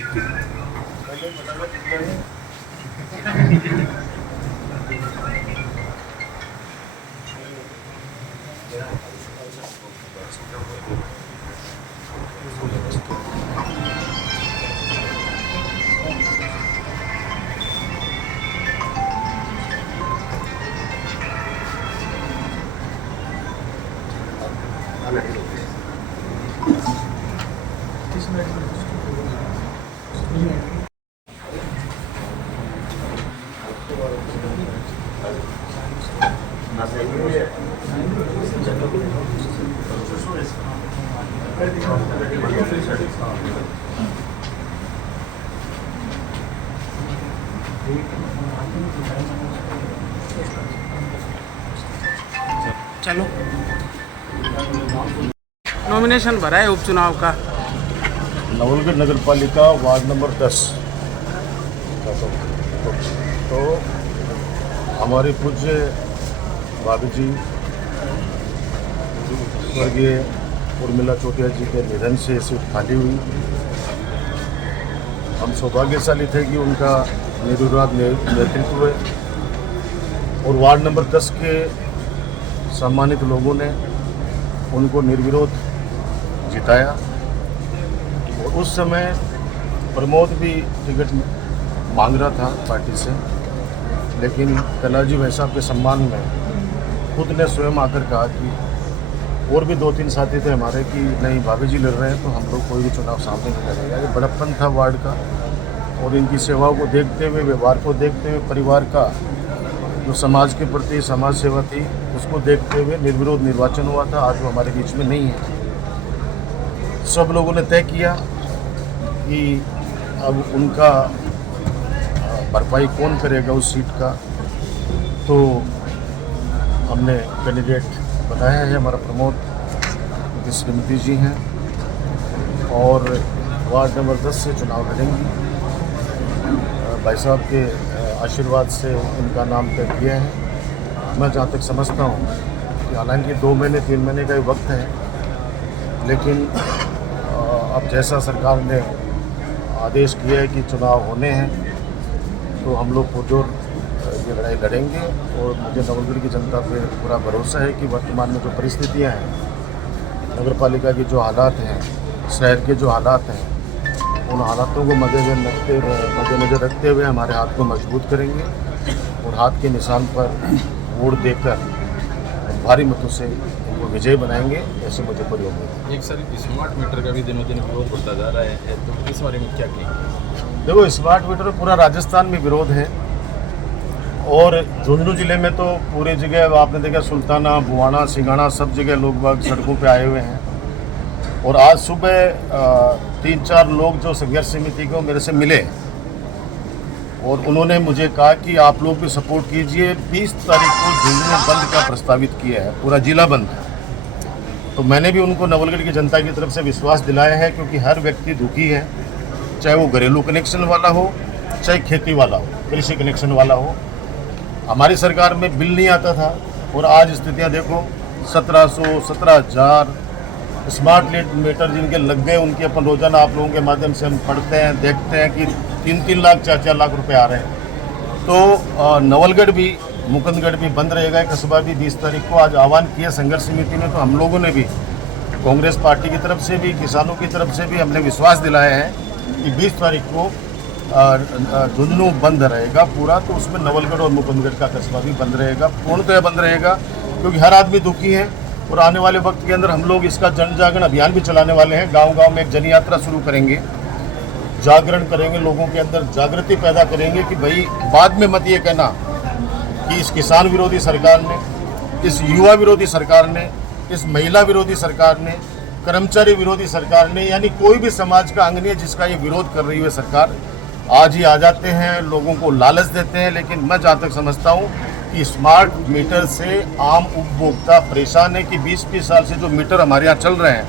चलो नॉमिनेशन भरा है उपचुनाव का। नवलगढ़ नगर पालिका वार्ड नंबर 10 तो हमारे पूज्य भाभी जी स्वर्गीय उर्मिला चौटिया जी के निधन से सीट खाली हुई। हम सौभाग्यशाली थे कि उनका निर्विवाद नेतृत्व है और वार्ड नंबर 10 के सम्मानित लोगों ने उनको निर्विरोध जिताया। और उस समय प्रमोद भी टिकट मांग रहा था पार्टी से, लेकिन कलाजी भाई साहब के सम्मान में खुद ने स्वयं आकर कहा कि और भी 2-3 साथी थे हमारे कि नहीं भाभी जी लड़ रहे हैं तो हम लोग कोई भी चुनाव सामने नहीं करेंगे। ये बड़प्पन था वार्ड का और इनकी सेवाओं को देखते हुए, व्यवहार को देखते हुए, परिवार का जो समाज के प्रति समाज सेवा थी उसको देखते हुए निर्विरोध निर्वाचन हुआ था। आज वो हमारे बीच में नहीं है। सब लोगों ने तय किया कि अब उनका भरपाई कौन करेगा उस सीट का, तो हमने कैंडिडेट बताया है हमारा प्रमोद की श्रीमती जी हैं और वार्ड नंबर 10 से चुनाव लड़ेंगी। भाई साहब के आशीर्वाद से उनका नाम तय किया है। मैं जहाँ तक समझता हूँ कि हालांकि 2 महीने 3 महीने का ही वक्त है, लेकिन अब जैसा सरकार ने आदेश किया है कि चुनाव होने हैं तो हम लोग पुरजोर ये लड़ाई लड़ेंगे। और मुझे नवलगढ़ की जनता पे पूरा भरोसा है कि वर्तमान में जो परिस्थितियाँ हैं, नगर पालिका के जो हालात हैं, शहर के जो हालात हैं, उन हालातों को मद्देनजर रखते हुए हमारे हाथ को मजबूत करेंगे और हाथ के निशान पर वोट देकर भारी मतों से उनको विजय बनाएंगे, ऐसे मुझे पूरी उम्मीद है। एक सर स्मार्ट मीटर का भी दिनों दिन विरोध बढ़ता जा रहा है, तो इस बारे में क्या कहेंगे? देखो, स्मार्ट मीटर पूरा राजस्थान में विरोध है और झुंझुनू जिले में तो पूरी जगह आपने देखा, सुल्ताना, बुआना, सिंगाना, सब जगह लोग बाग सड़कों पे आए हुए हैं। और आज सुबह 3-4 लोग जो संघर्ष समिति को मेरे से मिले और उन्होंने मुझे कहा कि आप लोग भी सपोर्ट कीजिए। 20 तारीख को झुंझुनू बंद का प्रस्तावित किया है, पूरा जिला बंद है। तो मैंने भी उनको नवलगढ़ की जनता की तरफ से विश्वास दिलाया है, क्योंकि हर व्यक्ति दुखी है, चाहे वो घरेलू कनेक्शन वाला हो, चाहे खेती वाला हो, कृषि कनेक्शन वाला हो। हमारी सरकार में बिल नहीं आता था और आज स्थितियाँ देखो, 1700, 17,000 स्मार्ट मीटर जिनके लग गए, उनके अपन रोजाना आप लोगों के माध्यम से हम पढ़ते हैं, देखते हैं कि 3-3 लाख 4-4 लाख रुपए आ रहे हैं। तो नवलगढ़ भी, मुकुंदगढ़ भी बंद रहेगा, कस्बा भी 20 तारीख को आज आह्वान किया संघर्ष समिति में। तो हम लोगों ने भी कांग्रेस पार्टी की तरफ से भी, किसानों की तरफ से भी हमने विश्वास दिलाया है कि 20 तारीख को झुंझुनू बंद रहेगा पूरा। तो उसमें नवलगढ़ और मुकुंदगढ़ का कस्बा भी बंद रहेगा, पूर्णतः बंद रहेगा, क्योंकि हर आदमी दुखी है। और आने वाले वक्त के अंदर हम लोग इसका जन जागरण अभियान भी चलाने वाले हैं। गांव-गांव में एक जन यात्रा शुरू करेंगे, जागरण करेंगे, लोगों के अंदर जागृति पैदा करेंगे कि भाई बाद में मत ये कहना कि इस किसान विरोधी सरकार ने, इस युवा विरोधी सरकार ने, इस महिला विरोधी सरकार ने, कर्मचारी विरोधी सरकार ने, यानी कोई भी समाज का अंग नहीं है जिसका ये विरोध कर रही है सरकार। आज ही आ जाते हैं, लोगों को लालच देते हैं, लेकिन मैं जहाँ तक समझता हूँ कि स्मार्ट मीटर से आम उपभोक्ता परेशान है कि 20-20 साल से जो मीटर हमारे यहाँ चल रहे हैं,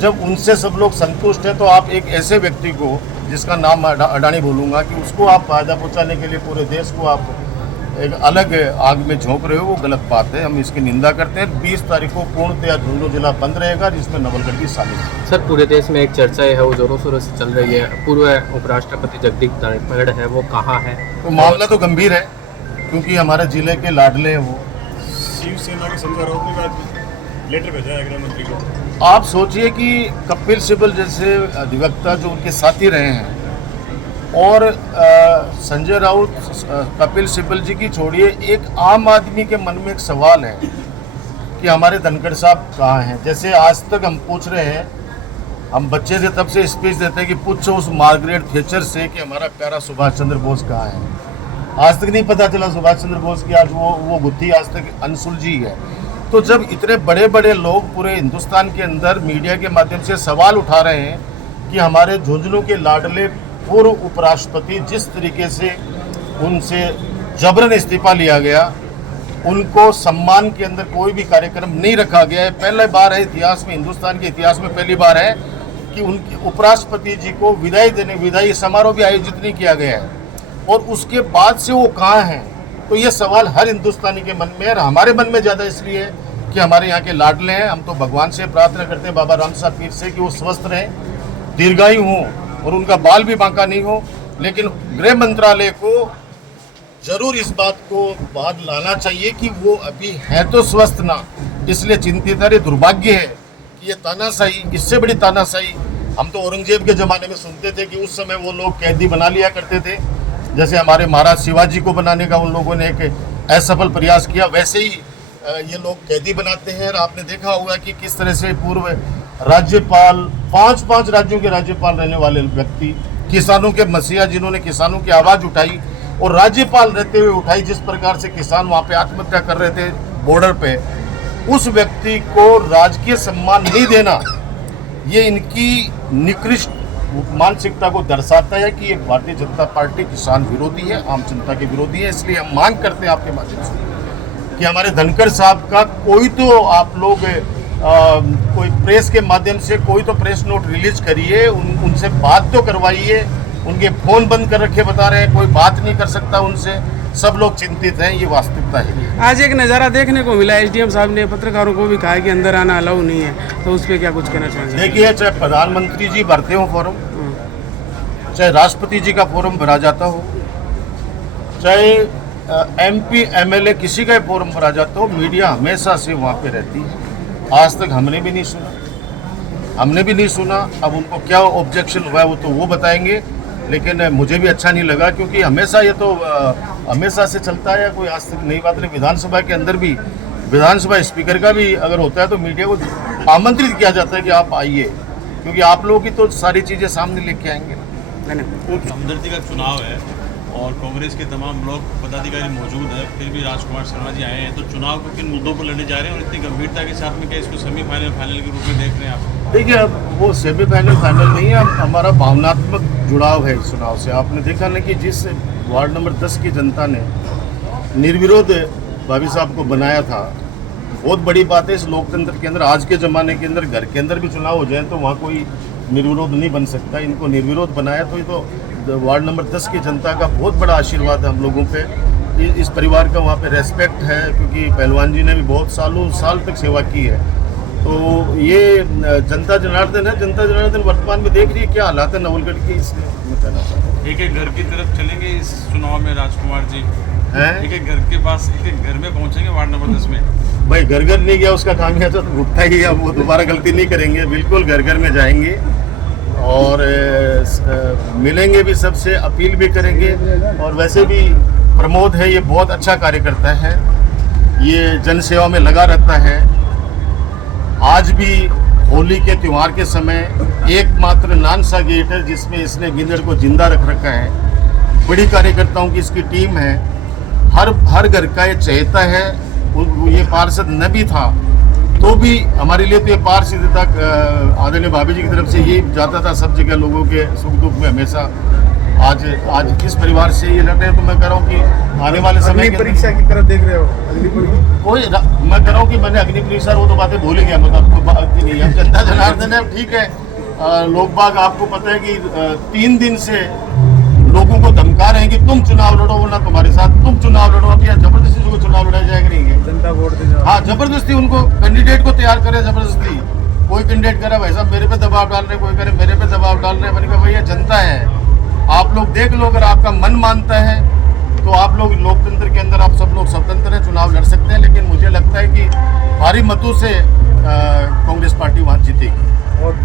जब उनसे सब लोग संतुष्ट हैं, तो आप एक ऐसे व्यक्ति को, जिसका नाम अडानी बोलूँगा, कि उसको आप फायदा पहुँचाने के लिए पूरे देश को आप एक अलग आग में झोंक रहे हो, वो गलत बात है। हम इसकी निंदा करते हैं। 20 तारीख को पूर्णतया झुंझुनू जिला बंद रहेगा, जिसमें नवलगढ़ भी शामिल है। सर, पूरे देश में एक चर्चा है वो जोरों शोरों से चल रही है, पूर्व उपराष्ट्रपति जगदीप धनखड़ है, वो कहाँ है? तो मामला तो गंभीर है, क्योंकि हमारे जिले के लाडले हैं वो। शिवसेना के संजय राउत ने आज लेटर भेजा है गृह मंत्री को। आप सोचिए कि कपिल सिब्बल जैसे अधिवक्ता जो उनके साथी रहे हैं, और संजय राउत, कपिल सिब्बल जी की छोड़िए, एक आम आदमी के मन में एक सवाल है कि हमारे धनखड़ साहब कहाँ हैं। जैसे आज तक हम पूछ रहे हैं, हम बच्चे से तब से स्पीच देते हैं कि पूछो उस मार्गरेट थैचर से कि हमारा प्यारा सुभाष चंद्र बोस कहाँ है। आज तक नहीं पता चला सुभाष चंद्र बोस की, आज वो गुत्थी आज तक अनसुलझी है। तो जब इतने बड़े बड़े लोग पूरे हिंदुस्तान के अंदर मीडिया के माध्यम से सवाल उठा रहे हैं कि हमारे झुंझुनू के लाडले पूर्व उपराष्ट्रपति जिस तरीके से उनसे जबरन इस्तीफा लिया गया, उनको सम्मान के अंदर कोई भी कार्यक्रम नहीं रखा गया है। पहली बार है इतिहास में, हिंदुस्तान के इतिहास में पहली बार है कि उनके उपराष्ट्रपति जी को विदाई समारोह भी आयोजित नहीं किया गया है, और उसके बाद से वो कहाँ हैं। तो ये सवाल हर हिंदुस्तानी के मन में है, और हमारे मन में ज़्यादा इसलिए है कि हमारे यहाँ के लाडले हैं। हम तो भगवान से प्रार्थना करते हैं, बाबा राम साहब पीर से, कि वो स्वस्थ रहें, दीर्घायु हों और उनका बाल भी बांका नहीं हो। लेकिन गृह मंत्रालय को जरूर इस बात को बात लाना चाहिए कि वो अभी है तो स्वस्थ ना, इसलिए चिंतित है। दुर्भाग्य है कि ये तानाशाही, इससे बड़ी तानाशाही हम तो औरंगजेब के ज़माने में सुनते थे कि उस समय वो लोग कैदी बना लिया करते थे, जैसे हमारे महाराज शिवाजी को बनाने का उन लोगों ने एक असफल प्रयास किया, वैसे ही ये लोग कैदी बनाते हैं। और आपने देखा होगा कि किस तरह से पूर्व राज्यपाल, 5 राज्यों के राज्यपाल रहने वाले व्यक्ति, किसानों के मसीहा, जिन्होंने किसानों की आवाज़ उठाई और राज्यपाल रहते हुए उठाई, जिस प्रकार से किसान वहाँ पे आत्महत्या कर रहे थे बॉर्डर पे, उस व्यक्ति को राजकीय सम्मान नहीं देना, ये इनकी निकृष्ट मानसिकता को दर्शाता है कि ये भारतीय जनता पार्टी किसान विरोधी है, आम जनता के विरोधी है। इसलिए हम मांग करते हैं आपके माध्यम से कि हमारे धनखड़ साहब का कोई तो आप लोग कोई प्रेस के माध्यम से कोई तो प्रेस नोट रिलीज करिए, उनसे बात तो करवाइए। उनके फ़ोन बंद कर रखे बता रहे हैं, कोई बात नहीं कर सकता उनसे, सब लोग चिंतित हैं, ये वास्तविकता है। आज एक नज़ारा देखने को मिला, एसडीएम साहब ने पत्रकारों को भी कहा कि अंदर आना अलाउ नहीं है, तो उस पर क्या कुछ कहना चाहेंगे? देखिए, चाहे प्रधानमंत्री जी भरते हो फॉर्म, चाहे राष्ट्रपति जी का फॉर्म भरा जाता हो, चाहे MP MLA किसी का फॉर्म भरा जाता हो, मीडिया हमेशा से वहाँ पे रहती है। आज तक हमने भी नहीं सुना। अब उनको क्या ऑब्जेक्शन हुआ है वो तो वो बताएंगे, लेकिन मुझे भी अच्छा नहीं लगा, क्योंकि हमेशा ये तो हमेशा से चलता है, कोई आज तक नई बात नहीं। विधानसभा के अंदर भी, विधानसभा स्पीकर का भी अगर होता है तो मीडिया को आमंत्रित किया जाता है कि आप आइए, क्योंकि आप लोगों की तो सारी चीज़ें सामने लेके आएंगे। हमदर्दी का चुनाव है और कांग्रेस के तमाम ब्लॉक पदाधिकारी मौजूद है, फिर भी राजकुमार शर्मा जी आए हैं, तो चुनाव को किन मुद्दों पर लड़ने जा रहे हैं और इतनी गंभीरता के साथ में क्या इसको सेमीफाइनल फाइनल के रूप में देख रहे हैं आप? देखिए, अब वो सेमीफाइनल फाइनल नहीं है, हमारा भावनात्मक जुड़ाव है इस चुनाव से। आपने देखा ना कि जिस वार्ड नंबर 10 की जनता ने निर्विरोध भाभी साहब को बनाया था, बहुत बड़ी बात है इस लोकतंत्र के अंदर। आज के ज़माने के अंदर घर के अंदर भी चुनाव हो जाए तो वहाँ कोई निर्विरोध नहीं बन सकता, इनको निर्विरोध बनाया, तो ये तो वार्ड नंबर 10 की जनता का बहुत बड़ा आशीर्वाद है हम लोगों पे। इस परिवार का वहाँ पे रेस्पेक्ट है, क्योंकि पहलवान जी ने भी बहुत साल तक सेवा की है। तो ये जनता जनार्दन है, जनता जनार्दन वर्तमान में देख रही है क्या हालात है नवलगढ़ की, इसलिए मैं कहना चाहता हूँ। एक घर की तरफ चलेंगे इस चुनाव में राजकुमार जी हैं? एक घर के पास, एक घर में पहुँचेंगे वार्ड नंबर 10 में। भाई घर नहीं गया उसका खामियाजा तो भुगता ही है, अब वो दोबारा गलती नहीं करेंगे, बिल्कुल घर में जाएंगे और मिलेंगे भी, सबसे अपील भी करेंगे। और वैसे भी प्रमोद है, ये बहुत अच्छा कार्यकर्ता है, ये जन सेवा में लगा रहता है। आज भी होली के त्यौहार के समय एकमात्र नानसा गेट है जिसमें इसने गिंदड़ को जिंदा रख रखा है। बड़ी कार्यकर्ताओं की इसकी टीम है, हर घर का ये चहेता है। ये पार्षद न भी था तो भी हमारे लिए तो ये पारदर्शिता आदरणीय भाभी जी की तरफ से ये जाता था सब जगह, लोगों के सुख दुख में हमेशा। आज इस परिवार से ये लड़ रहे हैं, तो मैं कह रहा हूँ कि आने वाले समय परीक्षा की तरफ देख रहे हो, अगली परीक्षा मैं कह रहा हूँ कि मैंने अग्नि परीक्षा वो तो बातें भूल ही गया, मतलब कोई बात नहीं है। जनता जनार्दन है, ठीक है। लोग बाग आपको पता है कि 3 दिन से लोगों को धमका रहे हैं कि तुम चुनाव लड़ो वरना तुम्हारे साथ, तुम चुनाव लड़ो। अब यहाँ जबरदस्ती से चुनाव लड़ाया जाएगा नहीं? जनता वोट देने हाँ, जबरदस्ती उनको कैंडिडेट को तैयार करे, जबरदस्ती। कोई कैंडिडेट करे भाई साहब मेरे पे दबाव डाल रहे, कोई करे मेरे पे दबाव डाल रहे। मैंने कहा भैया जनता है, आप लोग देख लो, अगर आपका मन मानता है तो आप लोग लोकतंत्र के अंदर आप सब लोग स्वतंत्र हैं, चुनाव लड़ सकते हैं। लेकिन मुझे लगता है कि भारी मतों से कांग्रेस पार्टी वहाँ जीतेगी। और